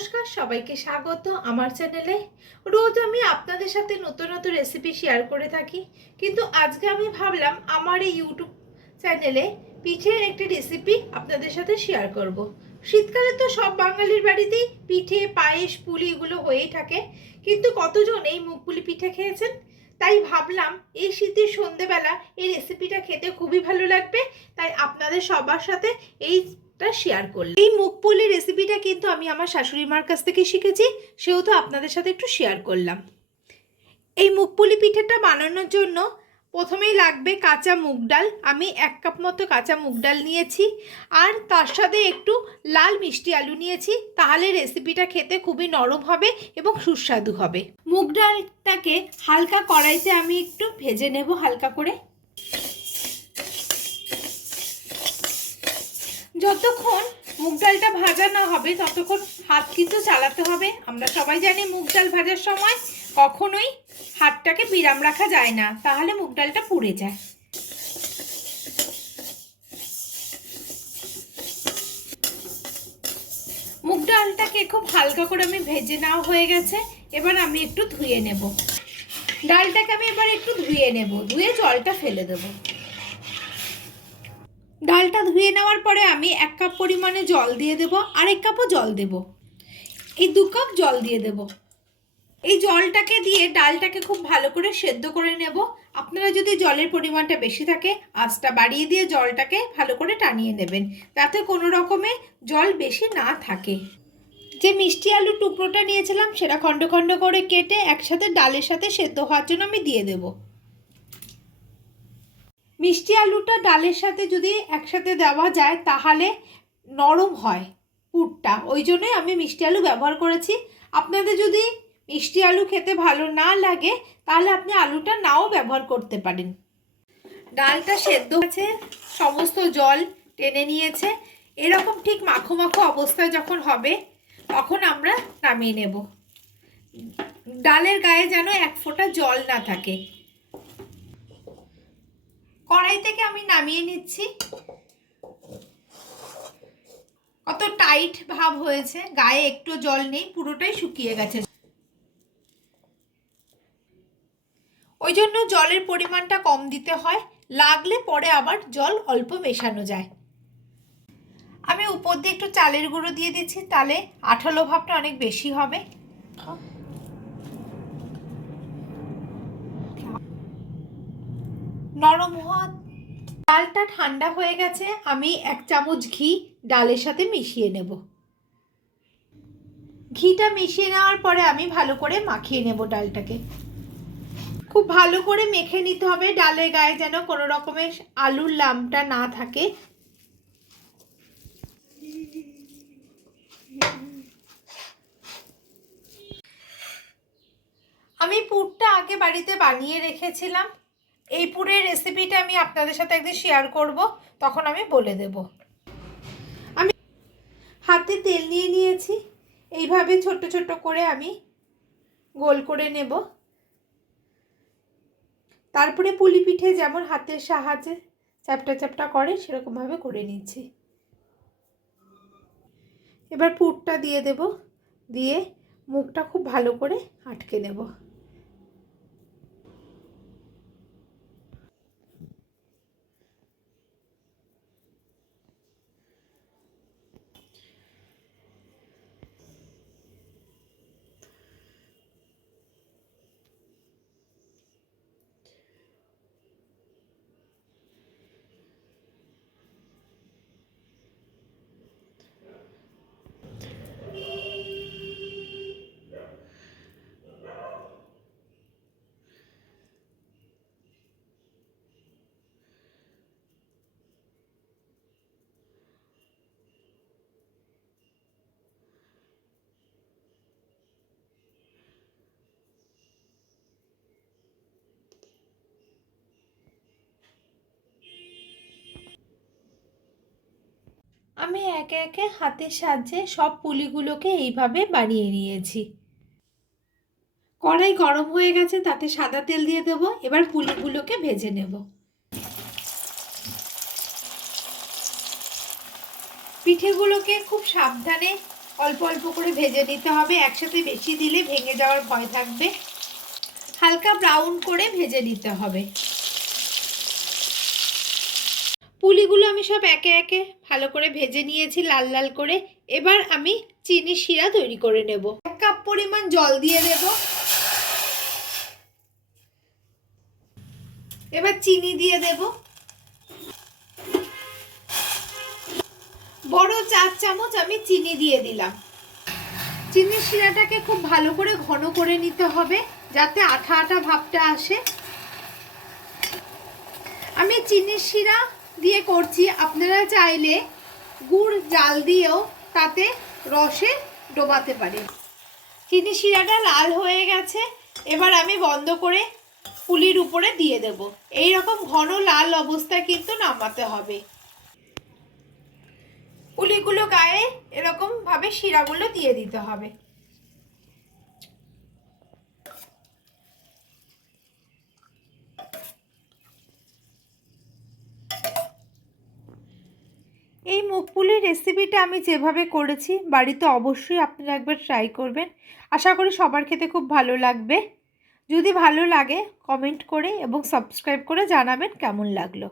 নমস্কার, সবাইকে স্বাগত আমার চ্যানেলে। রোজ আমি আপনাদের সাথে নতুন নতুন রেসিপি শেয়ার করে থাকি, কিন্তু আজকে আমি ভাবলাম আমার এই ইউটিউব চ্যানেলে পিঠের একটি রেসিপি আপনাদের সাথে শেয়ার করব। শীতকালে তো সব বাঙালির বাড়িতেই পিঠে, পায়েস, পুলি এগুলো হয়েই থাকে, কিন্তু কতজন এই মুগ পুলি পিঠে খেয়েছেন? তাই ভাবলাম এই শীতের সন্ধেবেলা এই রেসিপিটা খেতে খুবই ভালো লাগবে, তাই আপনাদের সবার সাথে এইটা শেয়ার করলাম। এই মুগ পুলি রেসিপিটা কিন্তু আমি আমার শাশুড়ি মার কাছ থেকে শিখেছি, সেহেতু আপনাদের সাথে একটু শেয়ার করলাম। এই মুগ পুলি পিঠাটা বানানোর জন্য প্রথমেই লাগবে কাঁচা মুগ ডাল। আমি 1 কাপ মতো কাঁচা মুগ ডাল নিয়েছি, আর তার সাথে একটু লাল মিষ্টি আলু নিয়েছি, তাহলে রেসিপিটা খেতে খুবই নরম হবে এবং সুস্বাদু হবে। মুগ ডালটাকে হালকা কড়াইতে আমি একটু ভেজে নেব হালকা করে। যতক্ষণ মুগ ডালটা ভাজা না হবে ততক্ষণ হাত কিন্তু চালাতে হবে। আমরা সবাই জানি মুগ ডাল ভাজার সময় কখনোই হাতটাকে বিরাম রাখা যায় না, তাহলে মুগ ডালটা পুড়ে যায়। মুগ ডালটাকে খুব হালকা করে আমি ভেজে নেওয়া হয়ে গেছে। এবার আমি একটু ধুয়ে নেব ডালটাকে। আমি এবার একটু ধুয়ে নেব, ধুয়ে জলটা ফেলে দেব। ডালটা ধুয়ে নেওয়ার পরে আমি 1 কাপ পরিমাণে জল দিয়ে দেব, আর 1 কাপও জল দেব। এই 2 কাপ জল দিয়ে দেব। এই জলটাকে দিয়ে ডালটাকে খুব ভালো করে সেদ্ধ করে নেব। আপনারা যদি জলের পরিমাণটা বেশি থাকে আঁচটা বাড়িয়ে দিয়ে জলটাকে ভালো করে টানিয়ে নেবেন, যাতে কোনো রকমে জল বেশি না থাকে। যে মিষ্টি আলু টুকরোটা নিয়েছিলাম সেটা খণ্ড খণ্ড করে কেটে একসাথে ডালের সাথে সেদ্ধ হওয়ার জন্য আমি দিয়ে দেব। মিষ্টি আলুটা ডালের সাথে যদি একসাথে দেওয়া যায় তাহলে নরম হয় পুরটা, ওই জন্যই আমি মিষ্টি আলু ব্যবহার করেছি। আপনাদের যদি মিষ্টি আলু খেতে ভালো না লাগে তাহলে আপনি আলুটা নাও ব্যবহার করতে পারেন। ডালটা সেদ্ধ আছে, সমস্ত জল টেনে নিয়েছে। এরকম ঠিক মাখো মাখো অবস্থায় যখন হবে তখন আমরা নামিয়ে নেব। ডালের গায়ে যেন 1 ফোঁটা জল না থাকে। কড়াই থেকে আমি নামিয়ে নিচ্ছি। কত টাইট ভাব হয়েছে, গায়ে একটু জল নেই, পুরোটাই শুকিয়ে গেছে। ওই জন্য জলের পরিমাণটা কম দিতে হয়, লাগলে পরে আবার জল অল্প মেশানো যায়। আমি উপর দিয়ে একটু চালের গুঁড়ো দিয়ে দিচ্ছি, তাহলে আঠালো ভাবটা অনেক বেশি হবে। নরম হওয়া ডালটা ঠান্ডা হয়ে গেছে, আমি 1 চামচ ঘি ডালের সাথে মিশিয়ে নেব। ঘিটা মিশিয়ে নেওয়ার পরে আমি ভালো করে মাখিয়ে নেব ডালটাকে। খুব ভালো করে মেখে নিতে হবে, ডালের গায়ে যেন কোনো রকমের আলুর লাম্পটা না থাকে। আমি পুরটা আগে বাড়িতে বানিয়ে রেখেছিলাম। এই পুরের রেসিপিটা আমি আপনাদের সাথে একদিন শেয়ার করব, তখন আমি বলে দেব। আমি হাতে তেল নিয়ে নিয়েছি, এইভাবে ছোট ছোট করে আমি গোল করে নেব। তারপরে পুলি পিঠে যেমন হাতের সাহায্যে চ্যাপটা চ্যাপটা করে সেরকমভাবে করে নিচ্ছি। এবার পুরটা দিয়ে দেব, দিয়ে মুখটা খুব ভালো করে আটকে নেব। আমি একে একে হাতের সাহায্যে সব পুলিগুলোকে এইভাবে বানিয়ে নিয়েছি। কড়াই গরম হয়ে গেছে, তাতে সাদা তেল দিয়ে দেবো। এবার পুলিগুলোকে ভেজে নেব। পিঠেগুলোকে খুব সাবধানে অল্প অল্প করে ভেজে নিতে হবে, একসাথে বেশি দিলে ভেঙে যাওয়ার ভয় থাকবে। হালকা ব্রাউন করে ভেজে নিতে হবে। পুলিগুলো আমি সব একে একে ভালো করে ভেজে নিয়েছি লাল লাল করে। এবার আমি চিনি শিরা তৈরি করে নেব। 1 কাপ পরিমাণ জল দিয়ে দেব। এবার চিনি দিয়ে দেব। বড় 4 চামচ আমি চিনি দিয়ে দিলাম। চিনির শিরাটাকে খুব ভালো করে ঘন করে নিতে হবে যাতে আঠা আঠা ভাবটা আসে। আমি চিনির শিরা দিয়ে করছি, আপনারা চাইলে গুড় জাল দিয়েও তাতে রসে ডোবাতে পারেন। চিনি শিরাটা লাল হয়ে গেছে, এবার আমি বন্ধ করে পুলির উপরে দিয়ে দেব। এই রকম ঘন লাল অবস্থায় কিন্তু নামাতে হবে। পুলিগুলো গায়ে এরকম ভাবে শিরাগুলো দিয়ে দিতে হবে। এই মুগপুলির রেসিপিটা আমি যেভাবে করেছি বাড়িতে অবশ্যই আপনারা একবার ট্রাই করবেন। আশা করি সবার খেতে খুব ভালো লাগবে। যদি ভালো লাগে কমেন্ট করে এবং সাবস্ক্রাইব করে জানাবেন কেমন লাগলো।